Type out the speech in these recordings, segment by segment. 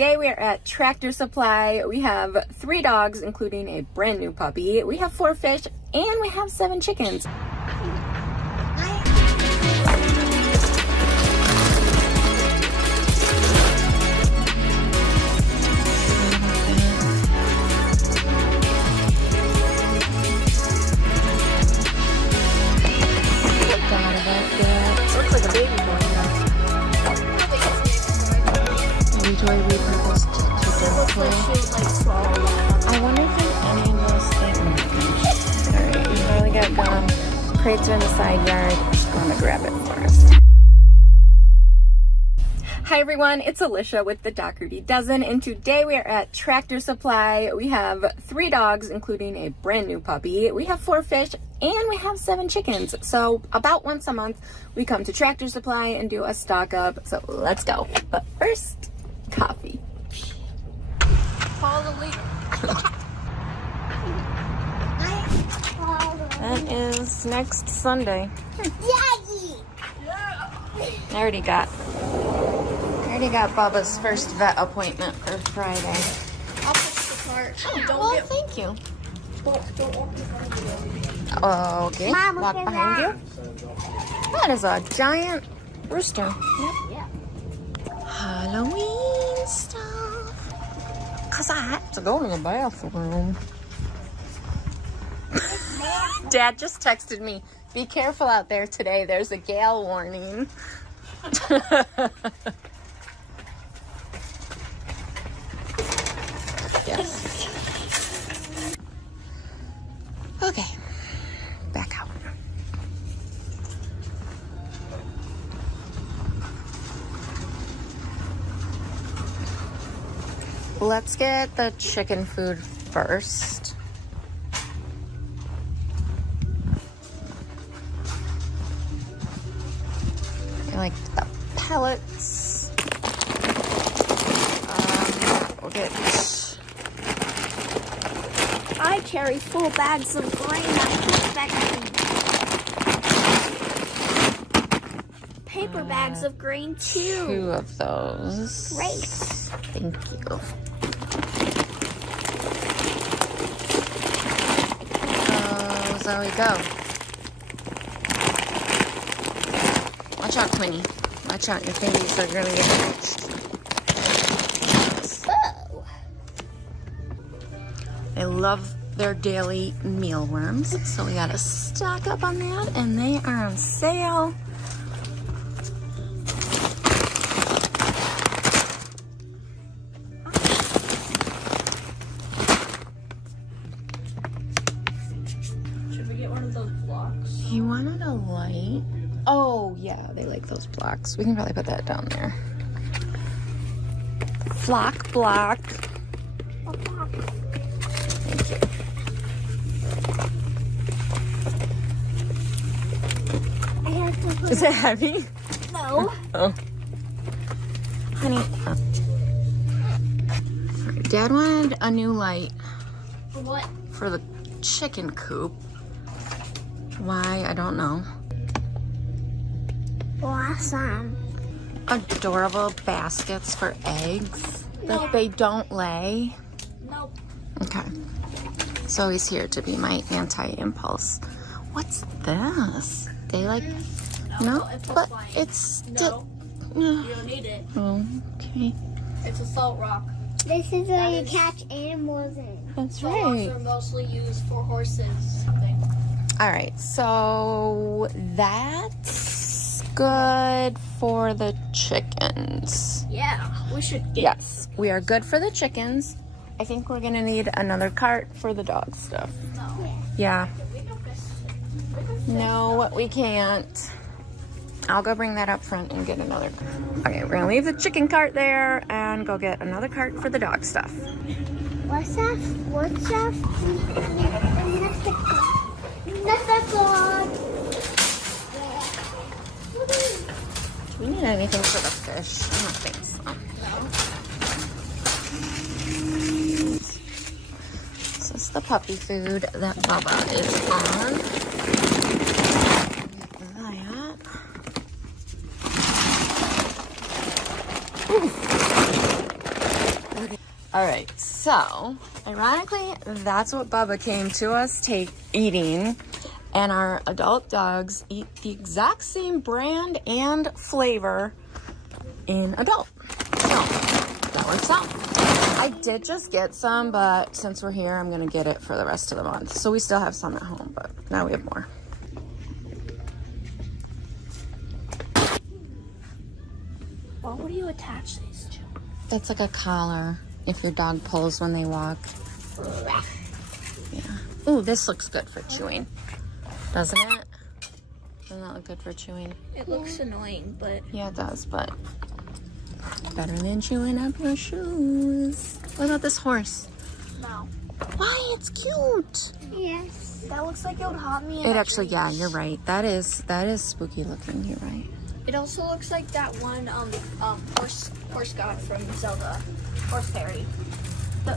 today we are at Tractor Supply. We have 3 dogs, including a brand new puppy. We have 4 fish, and we have 7 chickens. Looks like a baby boy now. Enjoy repurposed I wonder if there's any of those things. Alright, we've already got gum. Crates are in the side yard. Just going to grab it for us. Hi everyone, it's Alicia with the Dougherty Dozen, and today we are at Tractor Supply. We have 3 dogs, including a brand new puppy. We have 4 fish, and we have 7 chickens. So about once a month, we come to Tractor Supply and do a stock up. So let's go. But first, coffee. Follow the leader. That is next Sunday. Daddy! I already got Bubba's first vet appointment for Friday. I'll push the cart. Well, thank you. Don't walk in front of me. Okay, Mom, walk look at behind that. you. That is a giant rooster. Yeah. Halloween stuff. Cause I have to go to the bathroom. Dad just texted me, be careful out there today. There's a gale warning. Yes. Okay. Back out. Let's get the chicken food first. I like the pellets. We'll get... I carry full bags of grain. I expect paper bags of grain too. 2 of those. Great. Thank you. There we go. Watch out, Quinny. Watch out, your fingers are gonna get itched. Oh. They love their daily mealworms, so we gotta stock up on that, and they are on sale. He wanted a light. Oh, yeah, they like those blocks. We can probably put that down there. Flock block. Thank you. I have to put Is it heavy? no. Oh. Honey. Alright, Dad wanted a new light What? for the chicken coop. Why? I don't know. Awesome. Adorable baskets for eggs that Nope. they don't lay. Nope. Okay. So he's here to be my anti-impulse. What's this? They like... No, it's but fine. it's still... You don't need it. Okay. It's a salt rock. This is where you catch animals in. That's Salt rocks right. are mostly used for horses. I think. All right, so that's good for the chickens. Yeah, we should get. Yes, we are good for the chickens. I think we're gonna need another cart for the dog stuff. No. Yeah. We can fish. No, we can't. I'll go bring that up front and get another. Okay, we're gonna leave the chicken cart there and go get another cart for the dog stuff. What's that? What's that? That's the dog. Do we need anything for the fish? I don't think so. This is the puppy food that Bubba is on. Get that. All right, so ironically, that's what Bubba came to us eating, and our adult dogs eat the exact same brand and flavor in adult. So that works out. I did just get some, but since we're here, I'm gonna get it for the rest of the month. So we still have some at home, but now we have more. Well, what do you attach these to? That's like a collar if your dog pulls when they walk. Yeah. Ooh, this looks good for chewing. Doesn't it? Doesn't that look good for chewing? It looks annoying, but... Yeah, it does, but better than chewing up your shoes. What about this horse? No. Why? It's cute. Yes. That looks like it would haunt me. It actually, yeah, you're right. That is spooky looking. You're right. It also looks like that one horse god from Zelda, Horse Fairy. The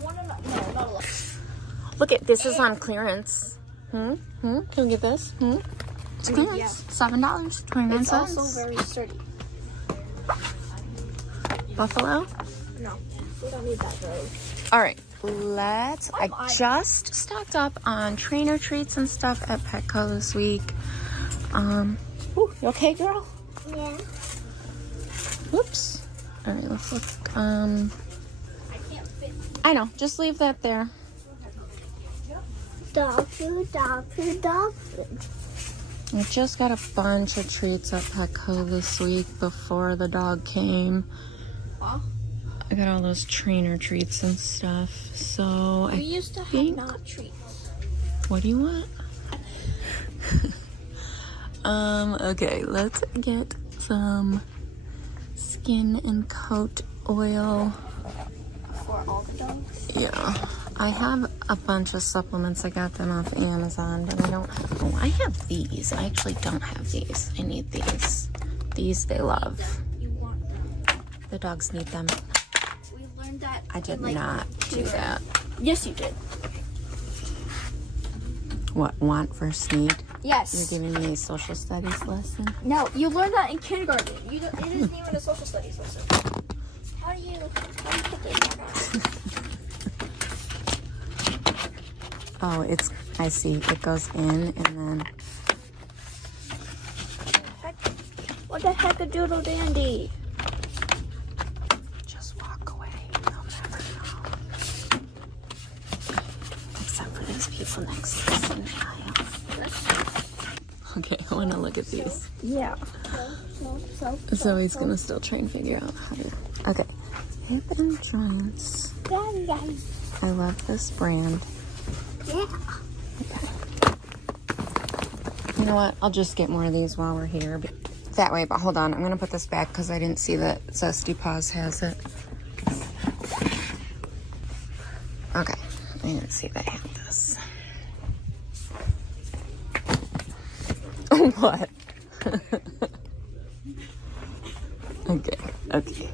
one in no, not a lot. Look at this is on clearance. Can we get this? It's clearance. Yeah. $7, 29 It's cents. also very sturdy. Buffalo. No, we don't need that really. All right, I just stocked up on trainer treats and stuff at Petco this week. Ooh, you okay, girl? Yeah. Whoops. All right, let's look. I can't fit. I know. Just leave that there. Dog food, dog food, dog food. I just got a bunch of treats at Petco this week before the dog came. Huh? I got all those trainer treats and stuff. So We used to have not treats. What do you want? Okay, let's get some skin and coat oil. For all the dogs? Yeah. I have a bunch of supplements. I got them off Amazon, but I don't have... Oh, I have these. I actually don't have these. I need these. These they love. You want them. The dogs need them. We learned that. I did in, not do that. Yes, you did. What, want versus need? Yes. You're giving me a social studies lesson? No, you learned that in kindergarten. It isn't even a social studies lesson. How do you put this on? Oh, I see. It goes in and then... What the heck a doodle dandy? Just walk away. They'll never know. Except for these people next to us in the aisle. Okay, I want to look at these. Yeah. Zoe's gonna still try and figure out how to... Okay. Hip and joints. I love this brand. Yeah. Okay. You know what? I'll just get more of these while we're here. That way, but hold on. I'm gonna put this back because I didn't see that Zesty Paws has it. Okay. I didn't see they have this. What? Okay.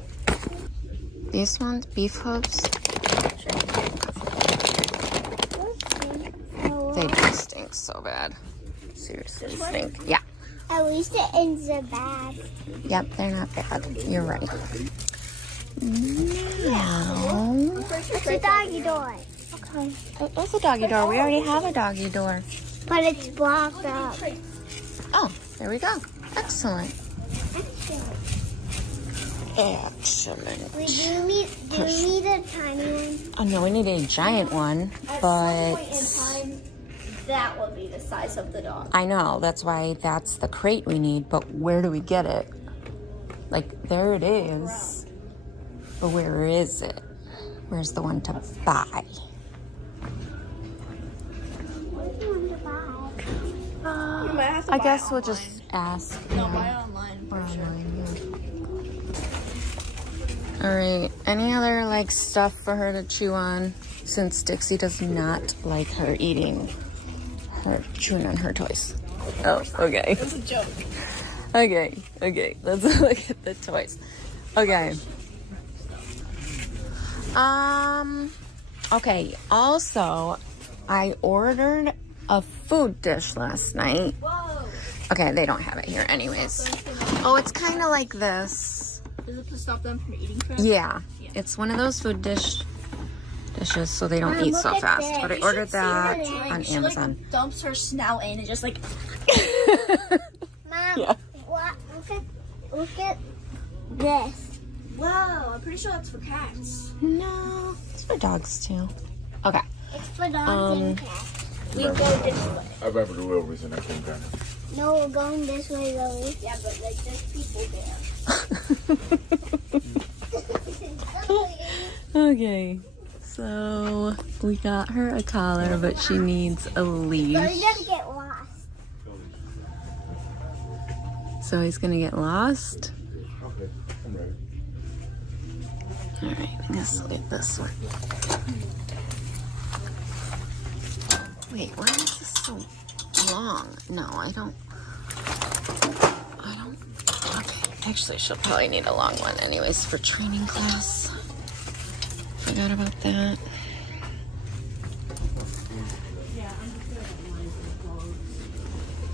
These ones, beef hooves. They do stink so bad. Seriously stink. Yeah. At least it ends the bag. Yep, they're not bad. You're right. Now, It's a doggy door. okay. It's a doggy door. We already have a doggy door. But it's blocked up. Oh, there we go. Excellent. Excellent. We do need a tiny one. Oh no, we need a giant one, but At some point in time, that will be the size of the dog. I know, that's why that's the crate we need, but where do we get it? Like, there it is. But where is it? Where's the one to buy? What do you want to buy? You might have to I buy guess it we'll online. just ask. No, buy it online. Or For sure. online, yeah. All right. Any other like stuff for her to chew on? Since Dixie does not like her chewing on her toys. Oh, okay. It's a joke. Okay. Let's look at the toys. Okay. Okay. Also, I ordered a food dish last night. Whoa. Okay, they don't have it here anyways. Oh, it's kind of like this. Is it to stop them from eating trash? Yeah. Yeah. It's one of those food dishes so they don't eat so fast. But I ordered that on She Amazon. like dumps her snout in and just like. Mom, Yeah. what? Look at this. Whoa, I'm pretty sure that's for cats. No, it's for dogs too. Okay. It's for dogs and cats. We go this way. I've ever do Wilbur's and I came down. No, we're going this way, Lily. Yeah, but like there's people there. Okay. So we got her a collar, but she needs a leash. Lily doesn't get lost. So he's gonna get lost. Okay, I'm ready. Alright, I guess we'll get this one. Wait, why is this so long? No, I don't. Okay, actually, she'll probably need a long one anyways for training class. Forgot about that.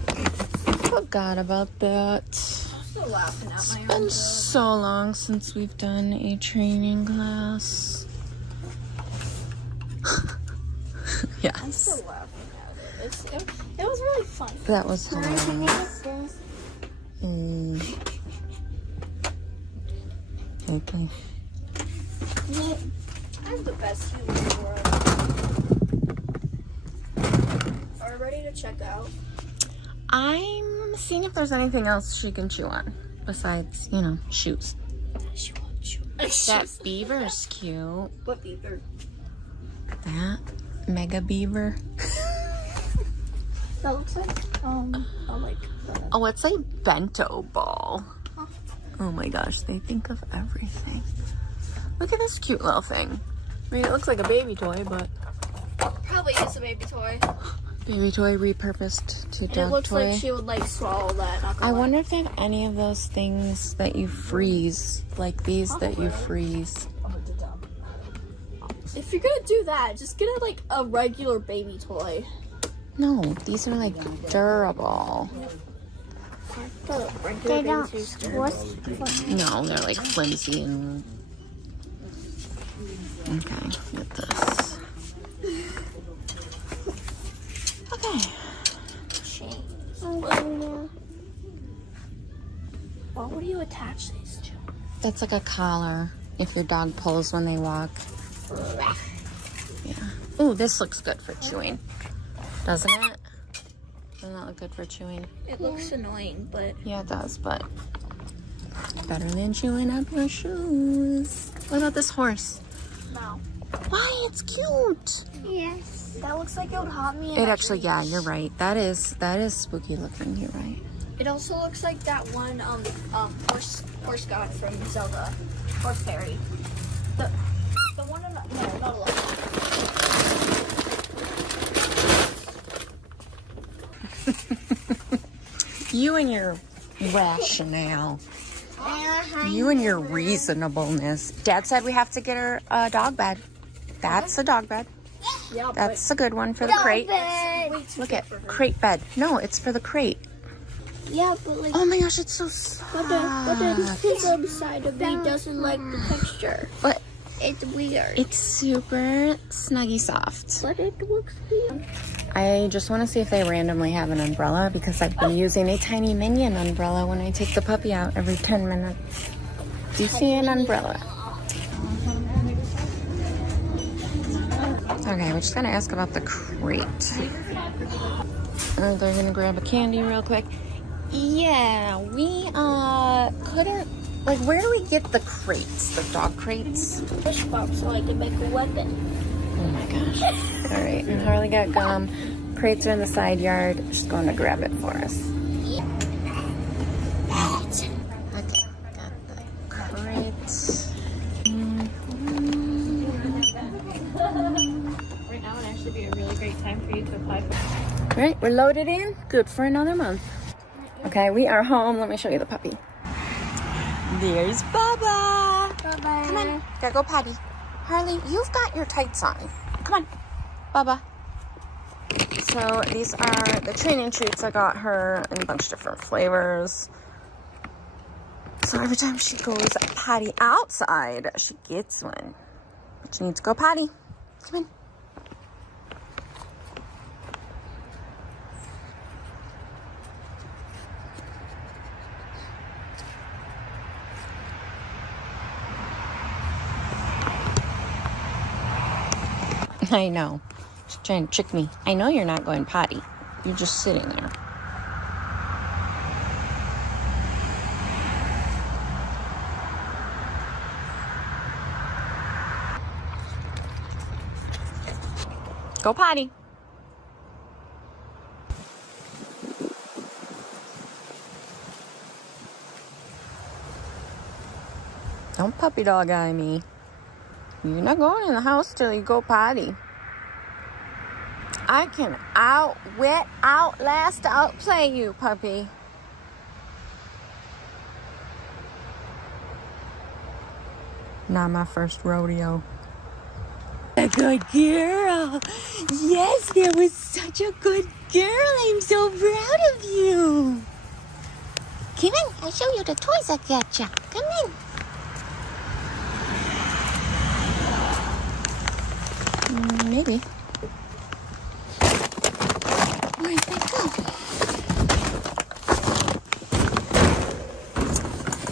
Forgot about that. I'm still laughing at It's my own been joke. so long since we've done a training class. I'm Yes, still laughing at it. It was really fun. that was Mom, can I hilarious. get this? Okay. I'm the best human in the world. Are we ready to check out? I'm seeing if there's anything else she can chew on besides, shoes. She won't chew. That beaver's cute. What beaver? That mega beaver. That looks like Oh, it's a bento ball. Oh my gosh, they think of everything. Look at this cute little thing. I mean, it looks like a baby toy, but probably is a baby toy. baby toy repurposed to And dog it looks toy. like she would like swallow that. Not I gonna lie. wonder if they have any of those things that you freeze, like these that you freeze. If you're gonna do that, just get it like a regular baby toy. No, these are like durable. The They regular don't. baby toys are What's No, they're like flimsy and. Okay, get this. Okay. What would you attach these to? That's like a collar if your dog pulls when they walk. Yeah. Ooh, this looks good for chewing. Doesn't it? Doesn't that look good for chewing? It looks annoying, but Yeah, it does, but better than chewing up your shoes. What about this horse? no. Why? It's cute. Yes. That looks like it would haunt me. It actually, yeah, you're right. That is spooky looking. You're right. It also looks like that one horse god from Zelda, Horse Fairy. The one in no, not alone. You and your rationale. You and your reasonableness. Dad said we have to get her a dog bed. That's a dog bed. Yeah, That's a good one for the crate. Look at crate bed. No, it's for the crate. yeah, but like Oh my gosh, it's so soft. but the physical side of me doesn't like the texture. But It's weird. it's super snuggy soft. But it looks weird. I just want to see if they randomly have an umbrella because I've been using a tiny minion umbrella when I take the puppy out every 10 minutes. Do you see an umbrella? Okay, we're just gonna ask about the crate. They're gonna grab a candy real quick. Yeah, we couldn't. Like, where do we get the crates? The dog crates? Fish box so I can make a weapon. Oh my gosh. All right, and Harley got gum. Crates are in the side yard. She's going to grab it for us. Okay, got the crates. Right now would actually be a really great time for you to apply for. All right, we're loaded in. Good for another month. Okay, we are home. Let me show you the puppy. There's Bubba. Bye-bye. Come on, gotta go potty. Harley, you've got your tights on. Come on, Bubba. So these are the training treats I got her in a bunch of different flavors. So every time she goes potty outside, she gets one. But she needs to go potty. Come in. I know. She's trying to trick me. I know you're not going potty. You're just sitting there. Go potty. Don't puppy dog eye me. You're not going in the house till you go potty. I can outwit, outlast, outplay you, puppy. Not my first rodeo. A good girl. Yes, that was such a good girl. I'm so proud of you. Come in. I'll show you the toys I got you. Come in. Maybe. Where'd they go?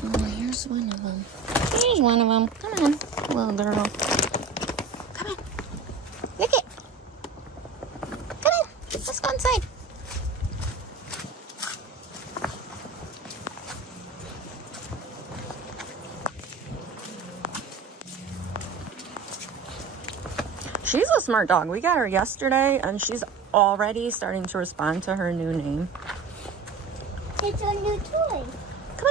Oh, here's one of them. Here's one of them. Come on, little girl. Come on. Lick it. Come on. Let's go inside. She's a smart dog. We got her yesterday, and she's already starting to respond to her new name. It's a new toy. Come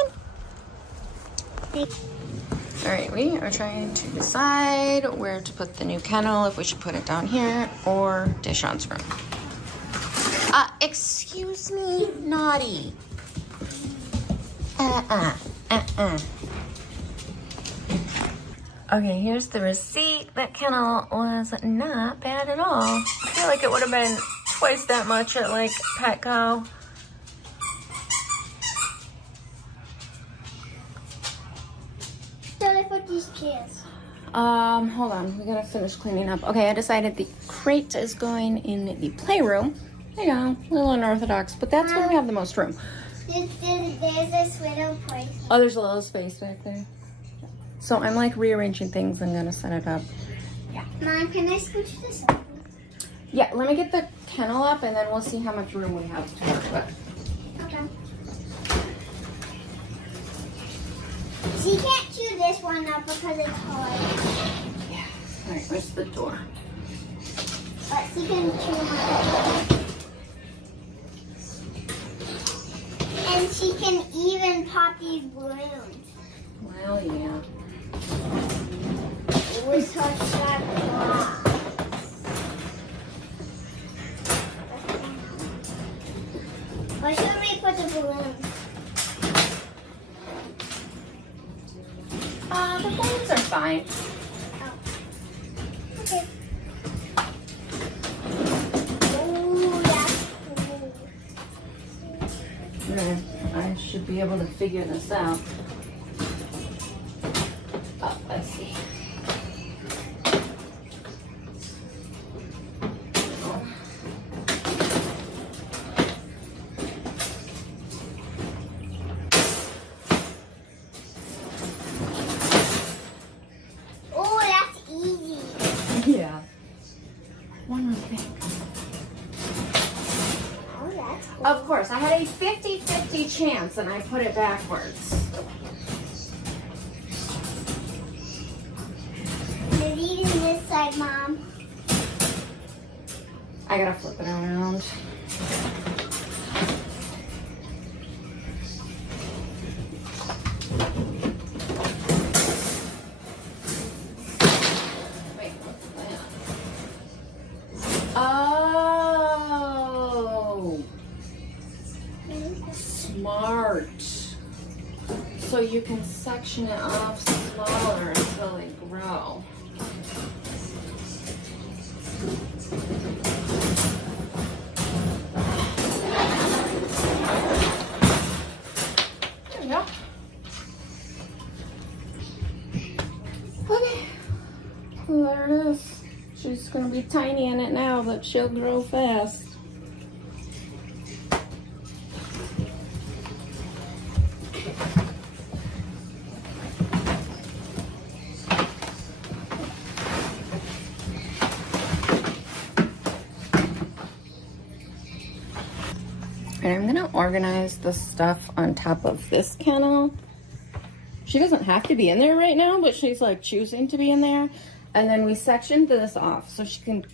on. All right, we are trying to decide where to put the new kennel, if we should put it down here or Deshaun's room. Excuse me, naughty. Okay, here's the receipt. That kennel was not bad at all. I feel like it would have been twice that much at like Petco. So they put these chairs. Hold on. We gotta finish cleaning up. Okay, I decided the crate is going in the playroom. There you go. A little unorthodox, but that's where we have the most room. There's this little place. Oh, there's a little space back there. So I'm like rearranging things. I'm gonna set it up. Yeah. Mom, can I scooch this up? Yeah, let me get the kennel up and then we'll see how much room we have to work with. Okay. She can't chew this one up because it's hard. Yeah. All right, where's the door? But she can chew my. And she can even pop these balloons. Well, yeah. With her sharp claws. Where should we put the balloons? The balloons are fine. Oh. Okay. Oh, that's cool. I should be able to figure this out. Oh, let's see. Oh, that's easy. Yeah. One more thing. Oh, that's cool. Of course, I had a 50-50 chance and I put it backwards. They're eating this side, Mom. I gotta flip it around. Wait, what's that? Oh! Smart. So you can section it off smaller until they grow. There we go. There it is. She's gonna be tiny in it now, but she'll grow fast. And I'm gonna organize the stuff on top of this kennel. She doesn't have to be in there right now, but she's like choosing to be in there. And then we sectioned this off so she can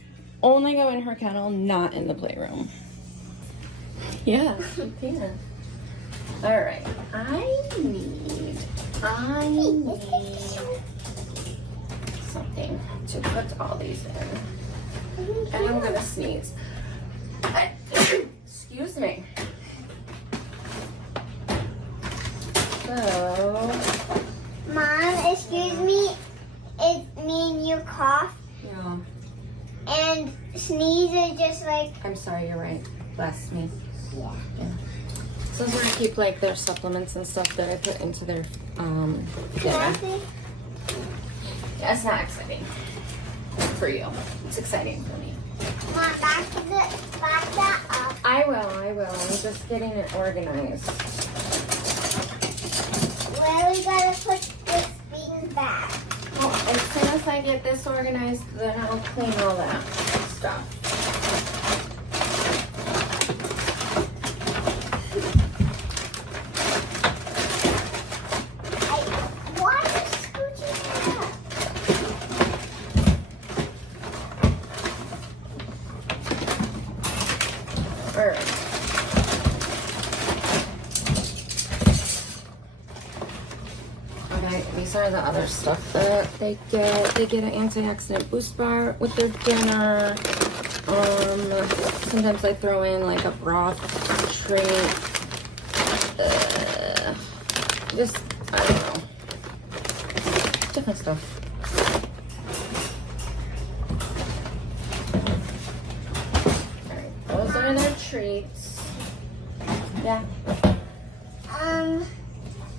only go in her kennel, not in the playroom. Yeah, she can. All right, I need something to put all these in. And I'm gonna sneeze. Excuse me. So, Mom, excuse me. It mean you cough yeah. and sneeze is just like. I'm sorry, you're right. Bless me. Yeah. So those are to keep like their supplements and stuff that I put into their dinner. Yeah, it's not exciting for you. It's exciting for me. Mom, back that up. I will. I'm just getting it organized. Where we gotta put this bean back? Well, as soon as I get this organized, then I'll clean all that stuff. Why are you scooching it up? All right. Okay, these are the other stuff that they get. They get an antioxidant boost bar with their dinner. Sometimes I throw in like a broth treat. Just, I don't know. Different stuff. Alright, those are their treats. Yeah.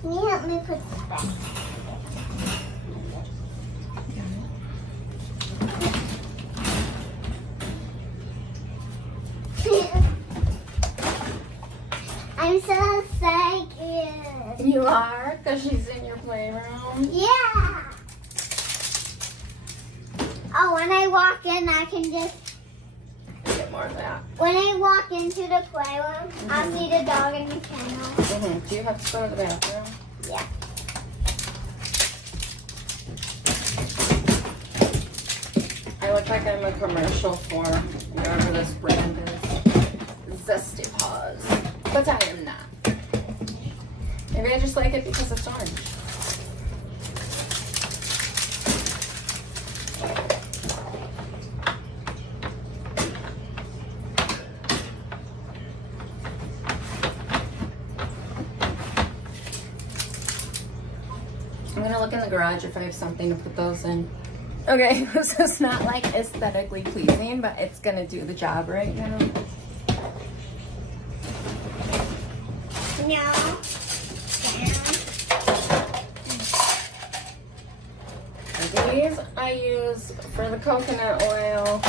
Can you help me put this back? I'm so excited. You are? Because she's in your playroom? Yeah. Oh, when I walk in, I can just. Get more of that. When I walk into the playroom, I'll see the dog in the kennel. Do you have to go to the bathroom? Yeah. I look like I'm a commercial for whatever this brand is. Zesty Paws. But I am not. Maybe I just like it because it's orange. I'm gonna look in the garage if I have something to put those in. Okay, this is not like aesthetically pleasing, but it's gonna do the job right now. No. These I use for the coconut oil.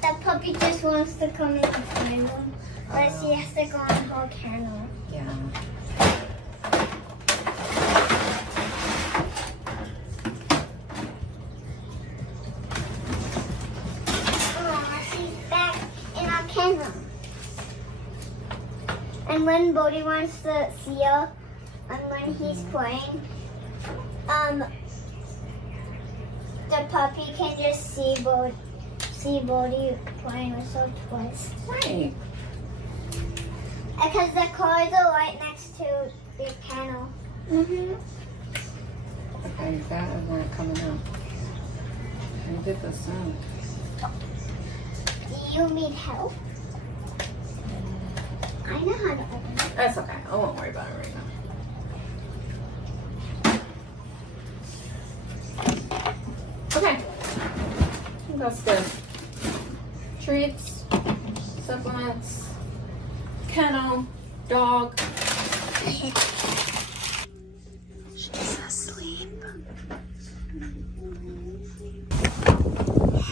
The puppy just wants to come in the playroom, but she has to go on her kennel. Yeah. Oh, she's back in our kennel. And when Bodhi wants to see her, and when he's playing, the puppy can just see Bodhi playing with her toys. Right. Because the cars are right next to the kennel. Okay, that is not coming out. I did this out. Do you need help? I know how to open it. That's okay. I won't worry about it right now. Okay. I think that's good. Treats, supplements, kennel, dog. She's asleep. I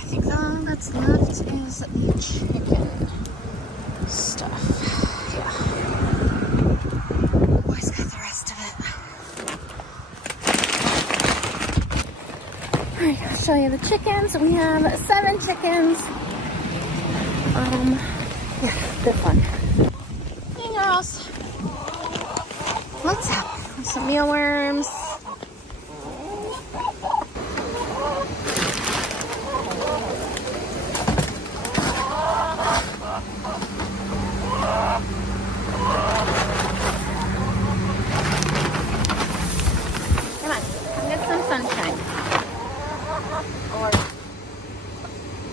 think all that's left is the chicken stuff. Yeah. Boys got the rest of it. Alright, I'll show you the chickens. We have 7 chickens. Yeah, good fun. Hey girls. What's up? Some mealworms. Come on, come get some sunshine. Or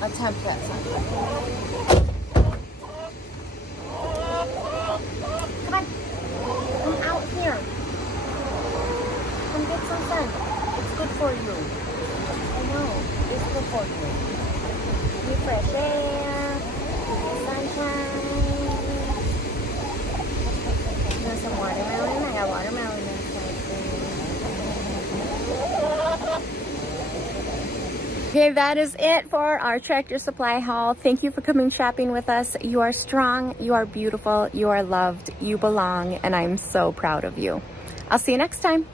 attempt that sunshine. Come on. Come out here. Come get some sun. It's good for you. I know. It's good for you. Need fresh air. Sunshine. You want some watermelon? I got watermelon inside for you. Okay, that is it for our Tractor Supply haul. Thank you for coming shopping with us. You are strong, you are beautiful, you are loved, you belong, and I'm so proud of you. I'll see you next time.